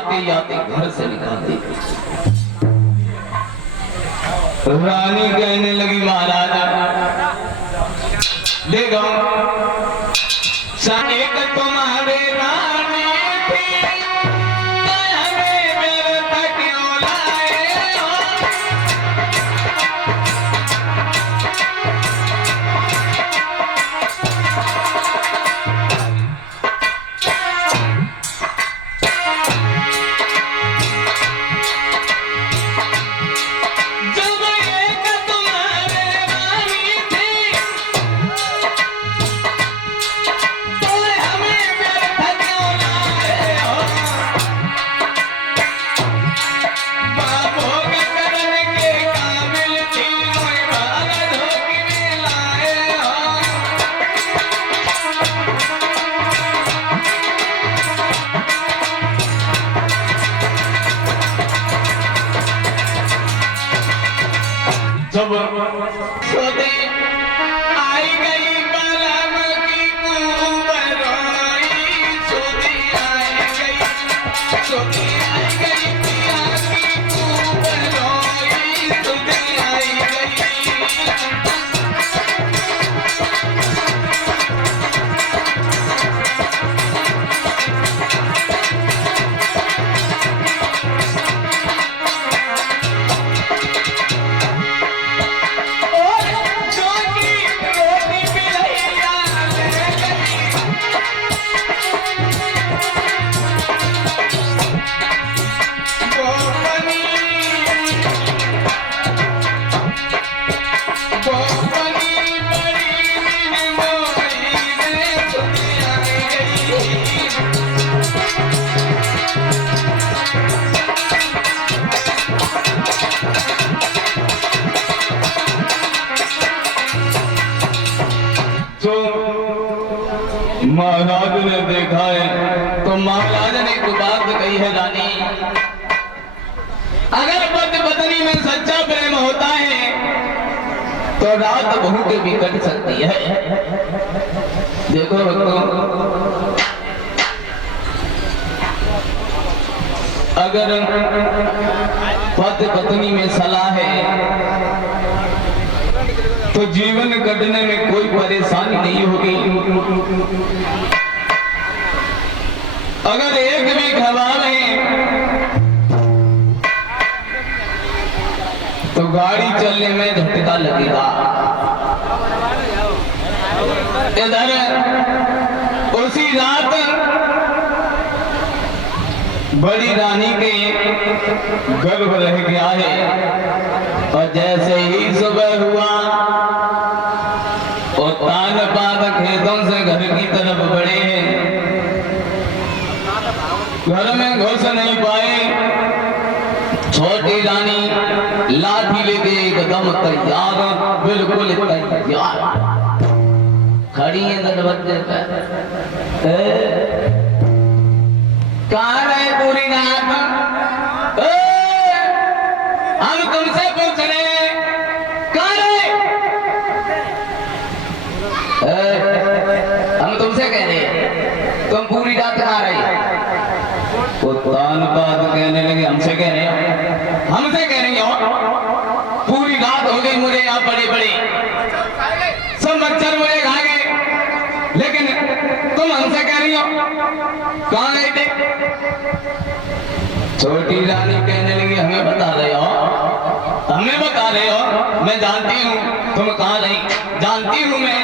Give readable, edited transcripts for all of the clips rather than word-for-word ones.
आते आते घर से निकाल दी। रानी कहने लगी महाराज देखो एक तुम्हारे रानी थी हमें मेरे तक क्यों लाए हो। जब सोते आई गई बलम की कुबरोई सोते आई गई सोते आई गई पिया की कुबरोई सोते आई गई। महाराज ने देखा है तो महाराज ने एक बात कही है रानी अगर पति पत्नी में सच्चा प्रेम होता है तो रात बहू के भी कट सकती है। देखो अगर पति पत्नी में सलाह है तो जीवन कटने में कोई परेशानी नहीं होगी। अगर एक भी खराब है तो गाड़ी चलने में झटका लगेगा। इधर उसी रात बड़ी रानी के गर्भ रह गया है और जैसे ही सुबह हुआ और तान पाद खेतों से घर की तरफ बढ़े हैं। घर में घुस नहीं पाए। छोटी रानी लाठी लेके एकदम तैयार बिल्कुल तैयार खड़ी है दरवाजे पे। कहाँ रहे पूरी रात? हम तुमसे पूछ रहे हैं कहाँ रहे? हम तुमसे कह रहे हैं तुम पूरी रात कहाँ रहे? वो तान बात कहने लगे हमसे कह रहे हो हमसे कह रही हो पूरी रात हो गई मुझे यहाँ बड़े बड़े सब मच्छर मुझे खा गए लेकिन तुम हमसे कह रही हो कहाँ गए थे? छोटी रानी कहने लगी हमें बता रहे हो हमें बता रहे हो मैं जानती हूँ तुम कहाँ रही जानती हूँ मैं।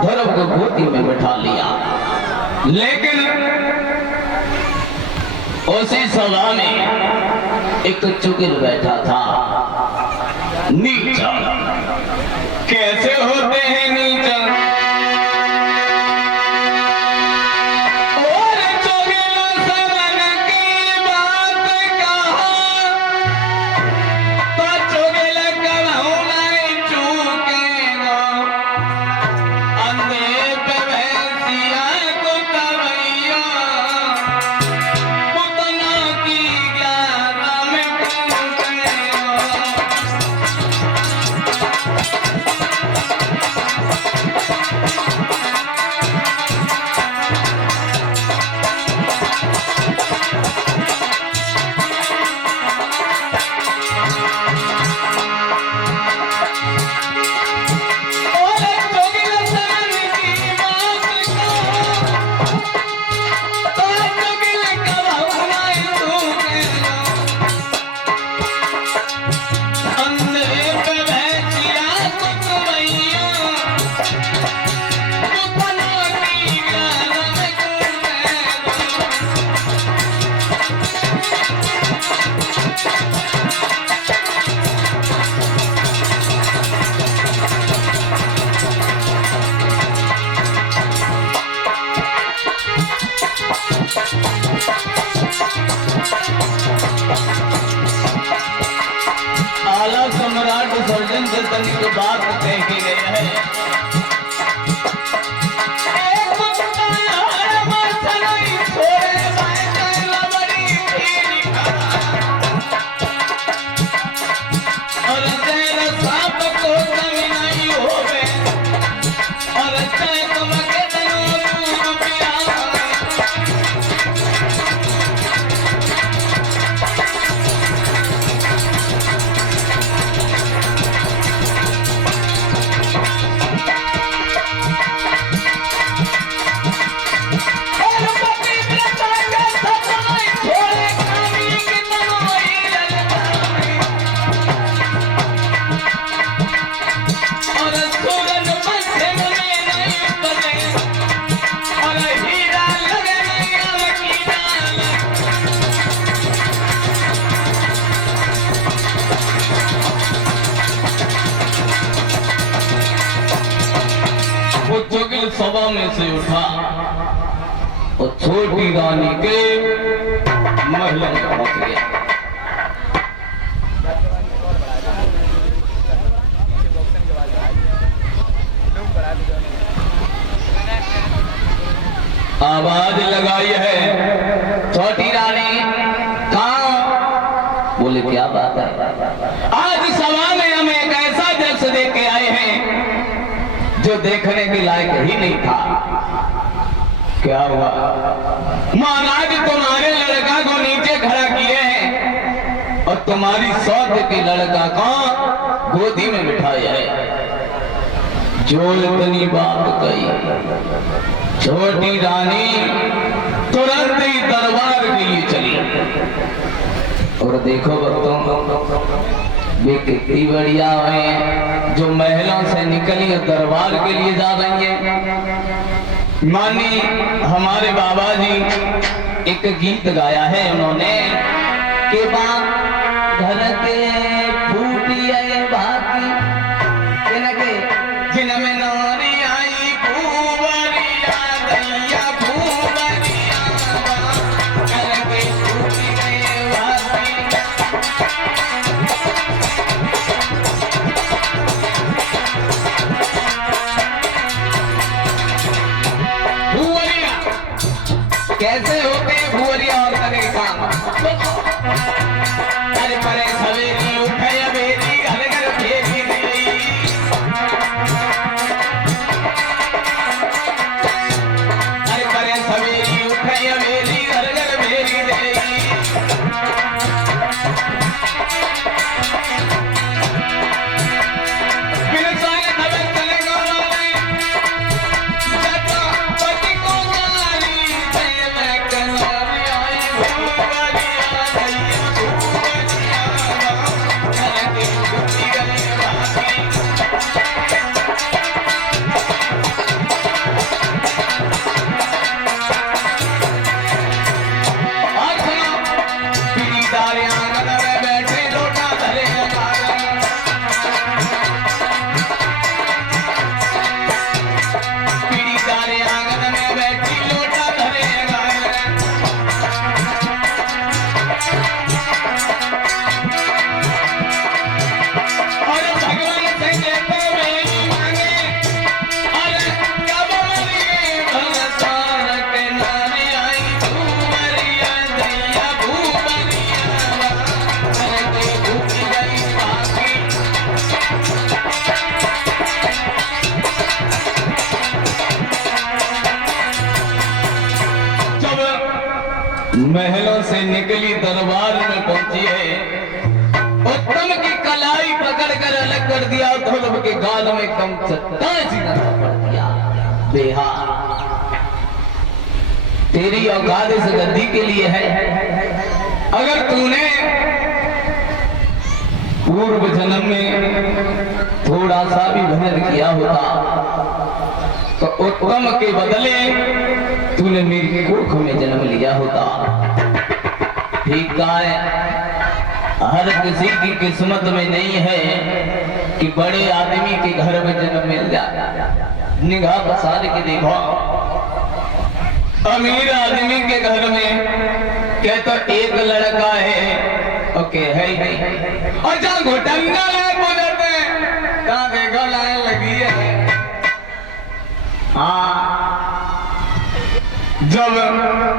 ध्रुव को गोदी में बैठा लिया। लेकिन उसी सभा में एक चुगिल बैठा था, नीचा। कैसे होते हैं नीचा? आला सम्राट सर्जन तनिक बात कही गई है। वो चुगिल सभा में से उठा और छोटी रानी के महल में पहुंच गया। आवाज लगाई है, छोटी रानी कहाँ? बोले क्या बात है? आज सभा में हम एक ऐसा दृश्य देख के आए हैं जो देखने के लायक ही नहीं था। क्या हुआ? महाराज तुम्हारे लड़का को नीचे खड़ा किए हैं और तुम्हारी सौत के लड़का को गोदी में बिठाया है। जो इतनी बात कही, छोटी रानी तुरंत ही दरबार के लिए चली। और देखो भक्तों, वे कितनी बढ़िया है जो महलों से निकली और दरबार के लिए जा रही है। मानी हमारे बाबा जी एक गीत गाया है उन्होंने कि घर के फूटी है भाती जिनमें नारी आई भूवरिया दैया भूवरिया घर के फूटी है भाती। कैसे होते हैं भुवरिया और करे काम? अरे परे सवेरी उठे बेरी घर घर फेरी गई। अरे परे सवेरी उठे बेरी घर घर फेरी गई। बिन सारे खबर चले गए जाता पति को जारी मैं महलों से निकली दरबार में पहुंची है। उत्तम की कलाई पकड़कर अलग कर दिया, ध्रुव के गाल में कम सीधा पड़ दिया। बेहा तेरी औकात इस गद्दी के लिए है। अगर तूने पूर्व जन्म में थोड़ा सा भी भजन किया होता तो उत्तम के बदले तूने मेरी कोख में जन्म लिया होता। ठीक कहा है, हर किसी की किस्मत में नहीं है कि बड़े आदमी के घर में जन्म मिल जाए। निगाह बसार के देखो, अमीर आदमी के घर में क्या तो एक लड़का है, ओके है ही नहीं, और जहाँ घुटंगा है बोलते कहाँ देखो लाइन लगी है। हाँ, जब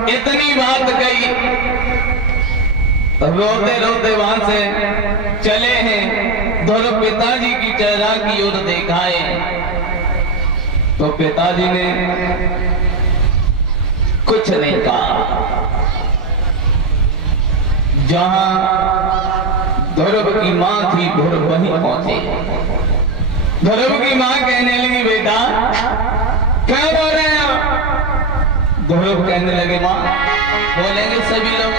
इतनी बात कही रोते रोते वहां से चले हैं, दोनों पिताजी की चेहरा की ओर देखा है तो पिताजी ने कुछ नहीं कहा। जहां ध्रुव की मां थी ध्रुव वहीं पहुंचे। ध्रुव की मां कहने लगी बेटा क्या बोल रहे हैं आप? ध्रुव कहने लगे मां, बोलेंगे सभी लोग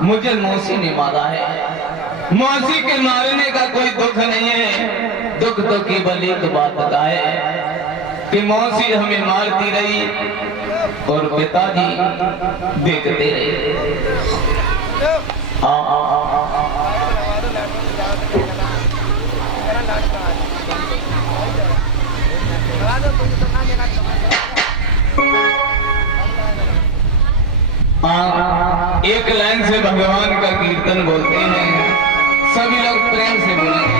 मुझे मौसी ने मारा है। मौसी के मारने का कोई दुख नहीं है, दुख तो केवल एक बात का है कि मौसी हमें मारती रही और पिताजी देखते रहे। एक लाइन से भगवान का कीर्तन बोलते हैं, सभी लोग प्रेम से बोलेंगे।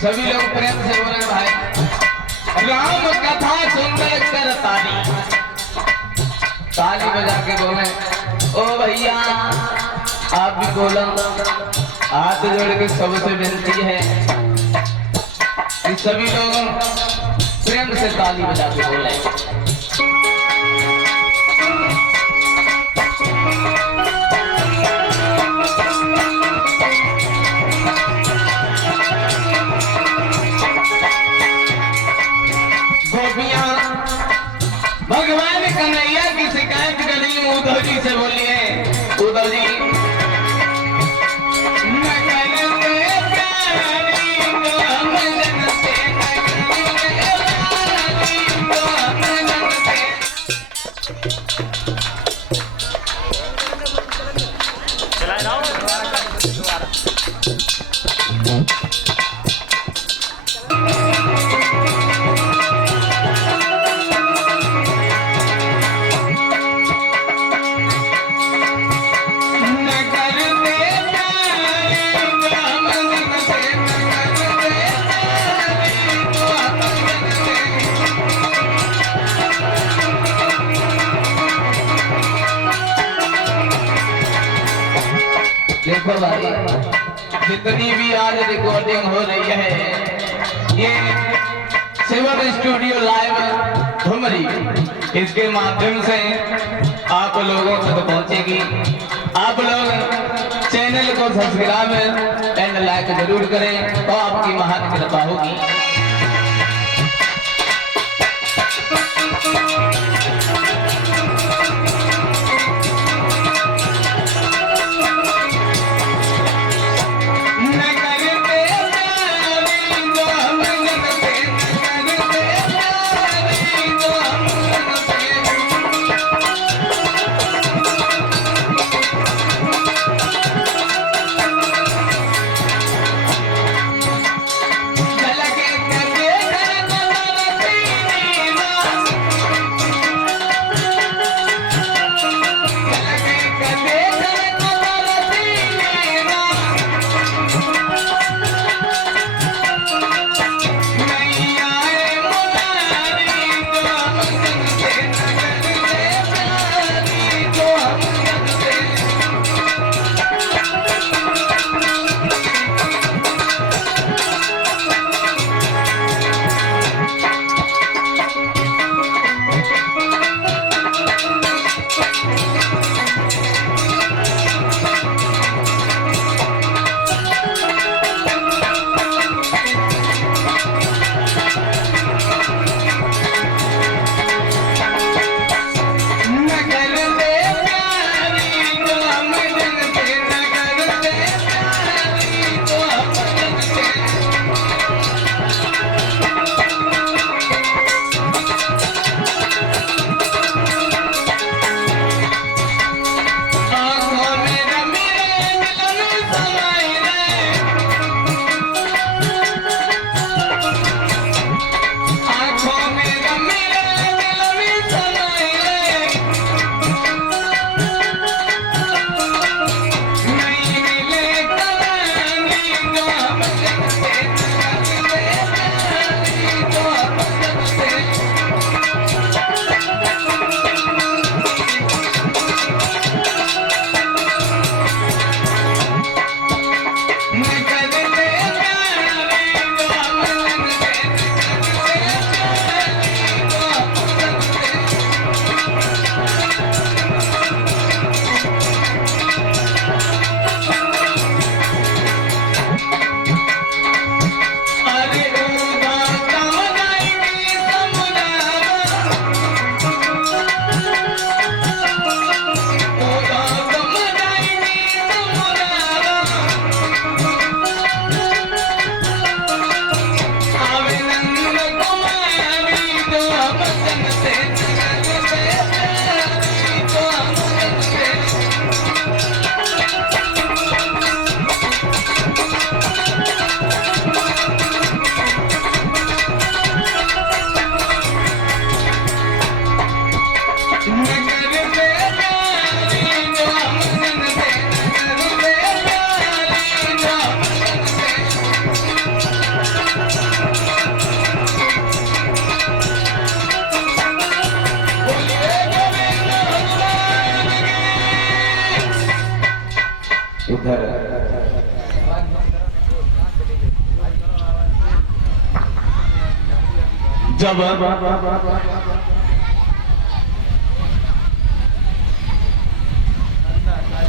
सभी लोग प्रेम से बोले भाई। राम कथा सुंदर कर ताली, ताली बजा के बोले ओ भैया आप भी बोलो। हाथ जोड़ के सबसे विनती है कि सभी लोग प्रेम से ताली बजा के बोले। गोपियां भगवान कन्हैया की शिकायत करी उद्धव जी से बोली है, उद्धव जी देखो भाई, जितनी भी आज रिकॉर्डिंग हो रही है ये शिवम स्टूडियो लाइव धुमरी, इसके माध्यम से आप लोगों तक पहुंचेगी। आप लोग चैनल को सब्सक्राइब एंड लाइक जरूर करें तो आपकी महान कृपा होगी। इधर जब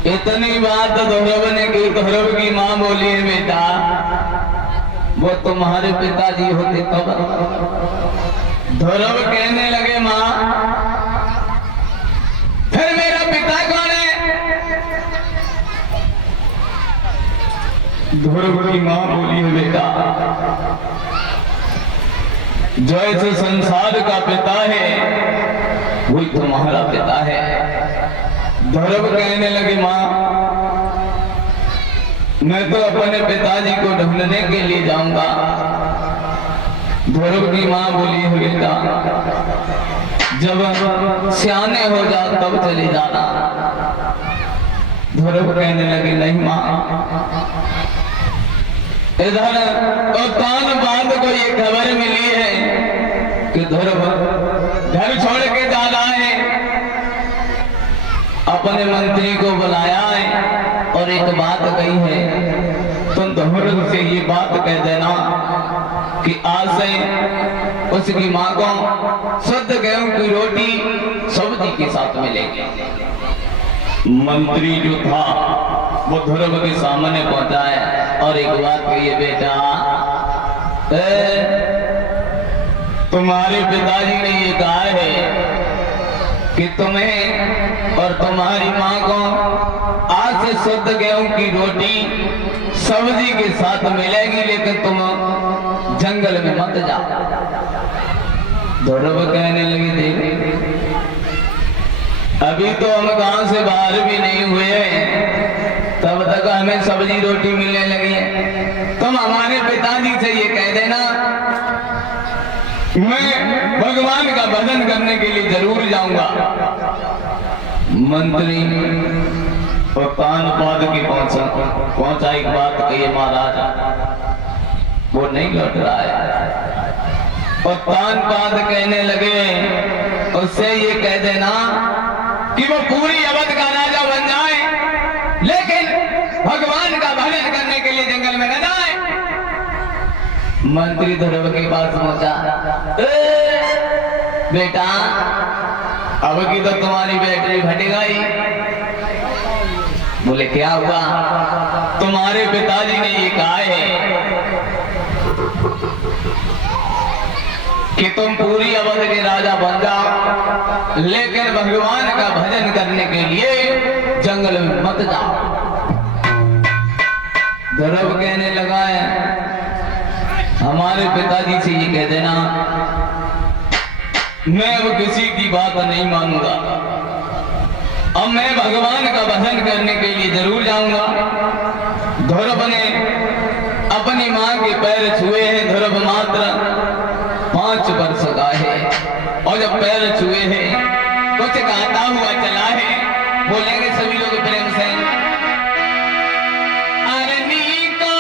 इतनी बात धौरव ने की, धौरव की माँ बोली है बेटा वो तुम्हारे पिताजी होते तब। धौरव कहने लगे माँ फिर मेरा पिता कौन है? धौरव की माँ बोली है बेटा जो इस संसार का पिता है वही तुम्हारा पिता है। धौरव कहने लगे माँ मैं तो अपने पिताजी को ढूंढने के लिए जाऊंगा। धौरव की माँ बोली है बेटा जब सियाने हो जाओ तब चले जाना। धौरव कहने लगे नहीं माँ, इधर कान बांध को ये खबर मिली है कि धौरव घर छोड़ के जा रहा है, अपने मंत्री को बुलाया है और और एक बात कही है, तुम दोहरे से ये बात कह देना कि आज से उसकी माँ को शुद्ध गेहूं की रोटी सब्जी के साथ मिलेगी। मंत्री जो था वो ध्रुव के सामने पहुंचा है और एक बात कही, बेटा तुम्हारे पिताजी ने ये कहा है कि तुम्हें और तुम्हारी माँ को आज से शुद्ध गेहूं की रोटी सब्जी के साथ मिलेगी, लेकिन तुम जंगल में मत जाओ। ध्रुव कहने लगी, देख अभी तो हम गांव से बाहर भी नहीं हुए हैं, तब तक हमें सब्जी रोटी मिलने लगी है। तुम हमारे पिताजी से ये कह देना मैं भगवान का भजन करने के लिए जरूर जाऊंगा। मंत्री और कानपाद की पहुंचा एक बात कही, महाराज वो नहीं लौट रहा है। और कानपाद कहने लगे उससे ये कह देना कि वो पूरी अवध का राजा बन जाए, लेकिन भगवान का भजन करने के लिए जंगल में न जाए। मंत्री ध्रुव के पास पहुंचा, बेटा अब की तो तुम्हारी बैटरी फट गई। बोले क्या हुआ? तुम्हारे पिताजी ने ये कहा है कि तुम पूरी अवध के राजा बन जाओ, लेकिन भगवान का भजन करने के लिए जंगल में मत जाओ। ध्रुव कहने लगा है हमारे पिताजी से ये कह देना मैं अब किसी की बात नहीं मानूंगा, अब मैं भगवान का भजन करने के लिए जरूर जाऊंगा। ध्रुव ने अपनी मां के पैर छुए हैं। ध्रुव मात्र 5 वर्ष का है और जब पैर छुए हैं कुछ गाता हुआ चला है। बोलेंगे सभी लोग प्रेम से, अरे नीको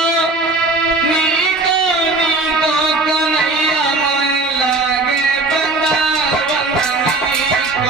नीको नीको कन्हैया मन लागे वृंदावन नीको।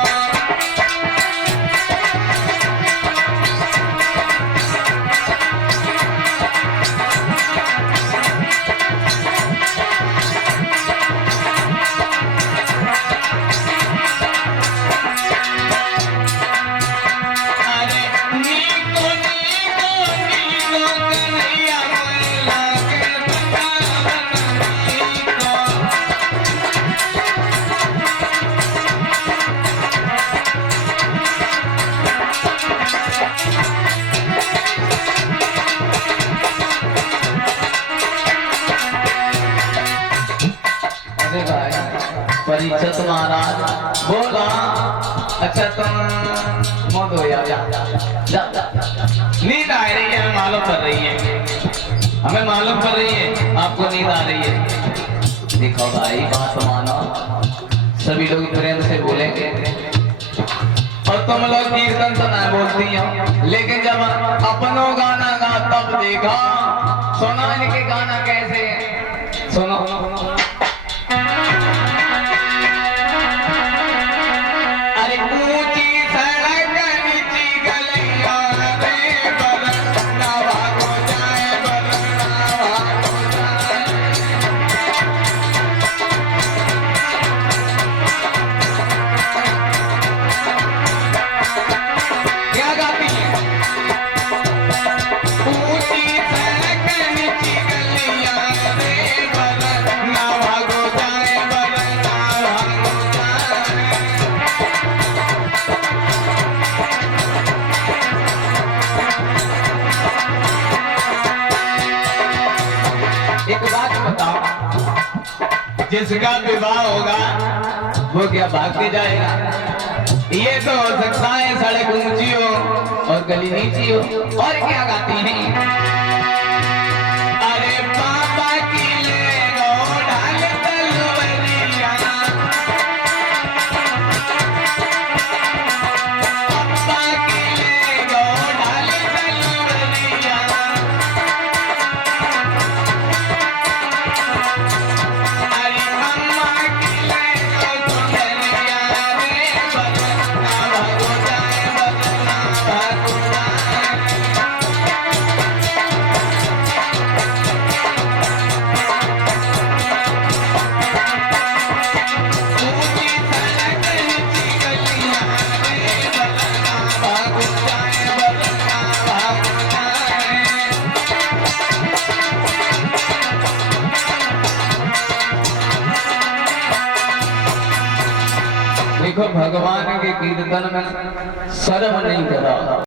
परीक्षित महाराज बोला, अच्छा तुम मत हो जा, नींद आ रही है, हमें मालूम कर रही है, हमें मालूम कर रही है आपको नींद आ रही है। देखो भाई बात मानो, सभी लोग प्रेम से बोलेंगे और तुम लोग कीर्तन तो नहीं बोलती हो, लेकिन जब अपनों गाना गा तब देखा सुना इनके गाना कैसे है। सुनो जिसका विवाह होगा वो क्या भाग के जाएगा? ये तो हो सकता है सड़क ऊंची हो और गली नीची हो। और क्या गाती हैं? अरे पापा की ले गो ढाल तलवरिया, पापा की ले गो ढाल तलवरिया, भगवान के कीर्तन में शर्म नहीं करा।